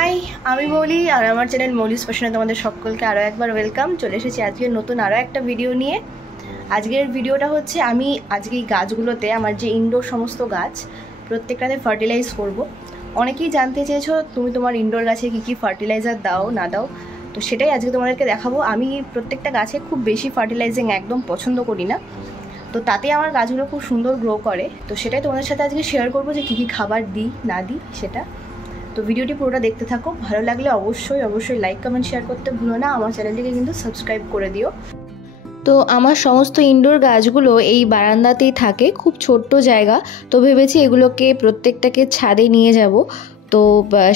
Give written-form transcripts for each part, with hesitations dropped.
High, আমি মৌলি আর আমার channel মৌলিস ফ্যাশনে তোমাদের সকলকে আরও একবার ওয়েলকাম। চলে এসেছি আজকের নতুন আরও একটা ভিডিও নিয়ে। আজকের ভিডিওটা হচ্ছে আমি আজকে এই গাছগুলোতে আমার যে ইনডোর সমস্ত গাছ প্রত্যেকটাতে ফার্টিলাইজ করব। অনেকেই জানতে চেয়েছো তুমি তোমার ইনডোর গাছে কী কী ফার্টিলাইজার দাও না দাও, তো সেটাই আজকে তোমাদেরকে দেখাবো। আমি প্রত্যেকটা গাছে খুব বেশি ফার্টিলাইজিং একদম পছন্দ করি না, তো তাতে আমার গাছগুলো খুব সুন্দর গ্রো করে। তো সেটাই তোমাদের সাথে আজকে শেয়ার করবো যে কী কী খাবার দিই না দিই সেটা। তো ভিডিওটি পুরোটা দেখতে থাকো, ভালো লাগলে অবশ্যই লাইক কমেন্ট শেয়ার করতে ভুলো না। আমার চ্যানেলটিকে কিন্তু সাবস্ক্রাইব করে দিও। তো আমার সমস্ত ইনডোর গাছগুলো এই বারান্দাতেই থাকে, খুব ছোট্ট জায়গা, তো ভেবেছি এগুলোকে প্রত্যেকটাকে ছাদে নিয়ে যাব। তো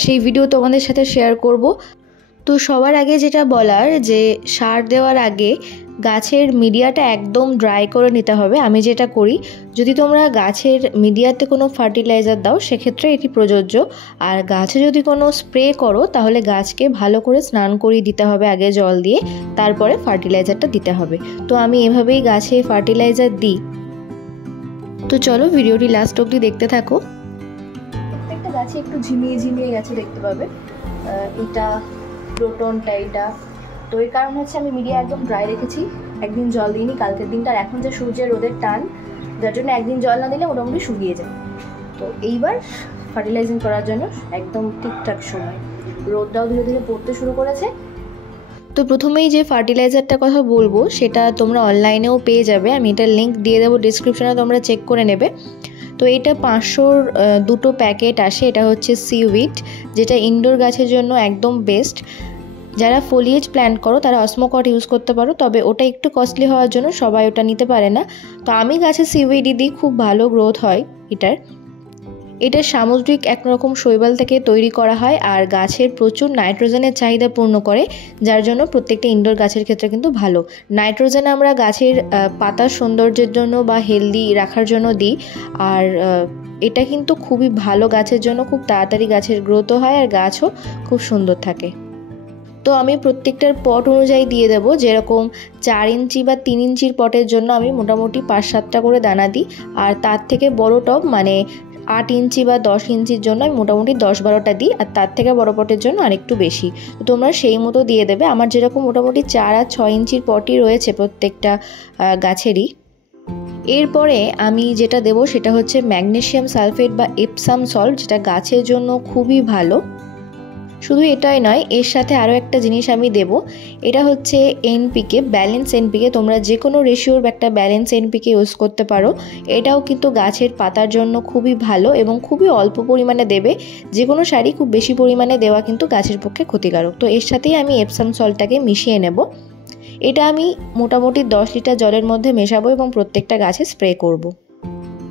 সেই ভিডিও তোমাদের সাথে শেয়ার করব। তো সবার আগে যেটা বলার যে সার দেওয়ার আগে গাছের মিডিয়াটা একদম ড্রাই করে নিতে হবে। আমি যেটা করি, যদি তোমরা গাছের মিডিয়াতে কোনো ফার্টিলাইজার দাও সেক্ষেত্রে এটি প্রযোজ্য, আর গাছে যদি কোনো স্প্রে করো তাহলে গাছকে ভালো করে স্নান করিয়ে দিতে হবে আগে জল দিয়ে, তারপরে ফার্টিলাইজারটা দিতে হবে। তো আমি এভাবেই গাছে ফার্টিলাইজার দিই। তো চলো ভিডিওটি লাস্ট অবধি দেখতে থাকো। প্রত্যেকটা গাছে একটু ঝিমিয়ে গেছে দেখতে পাবে, এটা প্রোটনটা এটা। তো এর কারণ হচ্ছে আমি মিডিয়া একদম ড্রাই রেখেছি, একদিন জল দিইনি কালকের দিনটা। আর এখন যে সূর্যের রোদের টান, যার জন্য একদিন জল না দিলে মোটামুটি শুকিয়ে যায়। তো এইবার ফার্টিলাইজিং করার জন্য একদম ঠিকঠাক সময়, রোদটাও ধীরে ধীরে পড়তে শুরু করেছে। তো প্রথমেই যে ফার্টিলাইজারটার কথা বলবো সেটা তোমরা অনলাইনেও পেয়ে যাবে, আমি এটার লিঙ্ক দিয়ে দেবো ডিসক্রিপশনে, তোমরা চেক করে নেবে। তো এটা 500-র দুটো প্যাকেট আসে। এটা হচ্ছে সিউইড, যেটা ইনডোর গাছের জন্য একদম বেস্ট। যারা ফোলিয়েজ প্ল্যান্ট করো তারা অসমোকট ইউজ করতে পারো, তবে ওটা একটু কস্টলি হওয়ার জন্য সবাই ওটা নিতে পারে না। তো আমি গাছে সিউইড দিই, খুব ভালো গ্রোথ হয় এটা সামুদ্রিক একরকম শৈবাল থেকে তৈরি করা হয়, আর গাছের প্রচুর নাইট্রোজেনের চাহিদা পূর্ণ করে, যার জন্য প্রত্যেকটা ইনডোর গাছের ক্ষেত্রে কিন্তু ভালো। নাইট্রোজেন আমরা গাছের পাতার সৌন্দর্যের জন্য বা হেলদি রাখার জন্য দিই, আর এটা কিন্তু খুবই ভালো গাছের জন্য, খুব তাড়াতাড়ি গাছের গ্রোথও হয় আর গাছও খুব সুন্দর থাকে। তো আমি প্রত্যেকটার পট অনুযায়ী দিয়ে দেবো, যেরকম 4 ইঞ্চি বা 3 ইঞ্চির পটের জন্য আমি মোটামুটি 5-7টা করে দানা দিই, আর তার থেকে বড় টব মানে 8 ইঞ্চি বা 10 ইঞ্চির জন্য আমি মোটামুটি 10-12টা দিই, আর তার থেকে বড় পটের জন্য আরেকটু বেশি। তো তোমরা সেই মতো দিয়ে দেবে। আমার যেরকম মোটামুটি 4 আর 6 ইঞ্চির পটই রয়েছে প্রত্যেকটা গাছেরই। এরপরে আমি যেটা দেবো সেটা হচ্ছে ম্যাগনেসিয়াম সালফেট বা এপসাম সল্ট, যেটা গাছের জন্য খুবই ভালো। শুধু এটাই নয়, এর সাথে আরও একটা জিনিস আমি দেব, এটা হচ্ছে এনপিকে, ব্যালেন্স এনপিকে। তোমরা যে কোনো রেশিওর একটা ব্যালেন্স এনপিকে ইউজ করতে পারো। এটাও কিন্তু গাছের পাতার জন্য খুবই ভালো এবং খুবই অল্প পরিমাণে দেবে। যে কোনো সারই খুব বেশি পরিমাণে দেওয়া কিন্তু গাছের পক্ষে ক্ষতিকারক। তো এর সাথেই আমি এপসাম সল্টটাকে মিশিয়ে নেব। এটা আমি মোটামুটি 10 লিটার জলের মধ্যে মেশাবো এবং প্রত্যেকটা গাছে স্প্রে করব।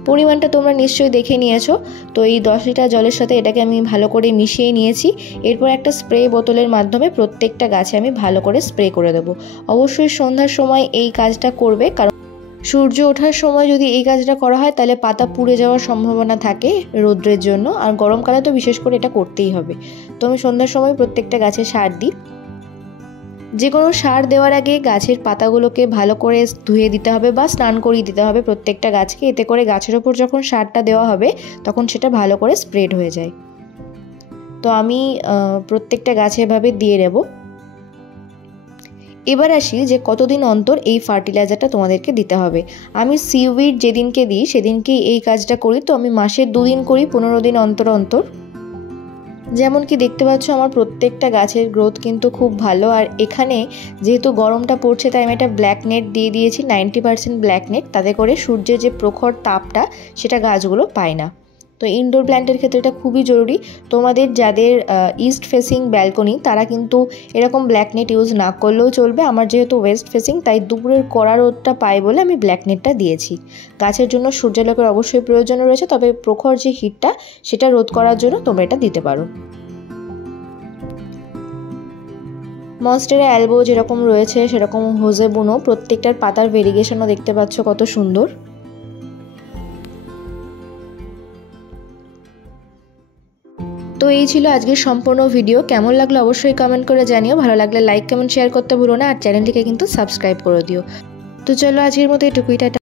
পরিমাণটা তোমরা নিশ্চয়ই দেখে নিয়েছো। তো এই 10 লিটার জলের সাথে এটাকে আমি ভালো করে মিশিয়ে নিয়েছি। এরপর একটা স্প্রে বোতলের মাধ্যমে প্রত্যেকটা গাছে আমি ভালো করে স্প্রে করে দেবো। অবশ্যই সন্ধ্যার সময় এই কাজটা করবে, কারণ সূর্য ওঠার সময় যদি এই কাজটা করা হয় তাহলে পাতা পুড়ে যাওয়ার সম্ভাবনা থাকে রোদ্রের জন্য, আর গরমকালে তো বিশেষ করে এটা করতেই হবে। তো আমি সন্ধ্যার সময় প্রত্যেকটা গাছে সার দিই। যে কোনো সার দেওয়ার আগে গাছের পাতাগুলোকে ভালো করে ধুয়ে দিতে হবে বা স্নান করিয়ে দিতে হবে প্রত্যেকটা গাছকে, এতে করে গাছের ওপর যখন সারটা দেওয়া হবে তখন সেটা ভালো করে স্প্রেড হয়ে যায়। তো আমি প্রত্যেকটা গাছে এভাবে দিয়ে নেব। এবার আসি যে কতদিন অন্তর এই ফার্টিলাইজারটা তোমাদেরকে দিতে হবে। আমি সিউইড যেদিনকে দিই সেদিনকেই এই কাজটা করি। তো আমি মাসে 2 দিন করি, 15 দিন অন্তর অন্তর। যেমন কি দেখতে পাচ্ছ আমার প্রত্যেকটা গাছের গ্রোথ কিন্তু খুব ভালো। আর এখানে যেহেতু গরমটা পড়ছে তাই আমি একটা ব্ল্যাক নেট দিয়ে দিয়েছি, 90% ব্ল্যাক নেট, তাতে করে সূর্যের যে প্রখর তাপটা সেটা গাছগুলো পায় না। তো ইনডোর প্ল্যান্টের ক্ষেত্রে এটা খুবই জরুরি। তোমাদের যাদের ইস্ট ফেসিং ব্যালকনি তারা কিন্তু এরকম ব্ল্যাক নেট ইউজ না করলেও চলবে। আমার যেহেতু ওয়েস্ট ফেসিং তাই দুপুরের কড়া রোদটা পাই বলে আমি ব্ল্যাক নেটটা দিয়েছি। গাছের জন্য সূর্যালোকের অবশ্যই প্রয়োজন রয়েছে, তবে প্রখর যে হিটটা সেটা রোধ করার জন্য তোমরা এটা দিতে পারো। মনস্টেরা অ্যালবো যেরকম রয়েছে সেরকম হোজে বুনো, প্রত্যেকটার পাতার ভেরিগেশনও দেখতে পাচ্ছ কত সুন্দর। তো এই ছিল আজকের সম্পূর্ণ ভিডিও। কেমন লাগলো অবশ্যই কমেন্ট করে জানিও। ভালো লাগলে লাইক কমেন্ট শেয়ার করতে ভুলো না, আর চ্যানেলটিকে কিন্তু সাবস্ক্রাইব করে দিও। তো চলো আজকের মতো এটুকুই, টাটা।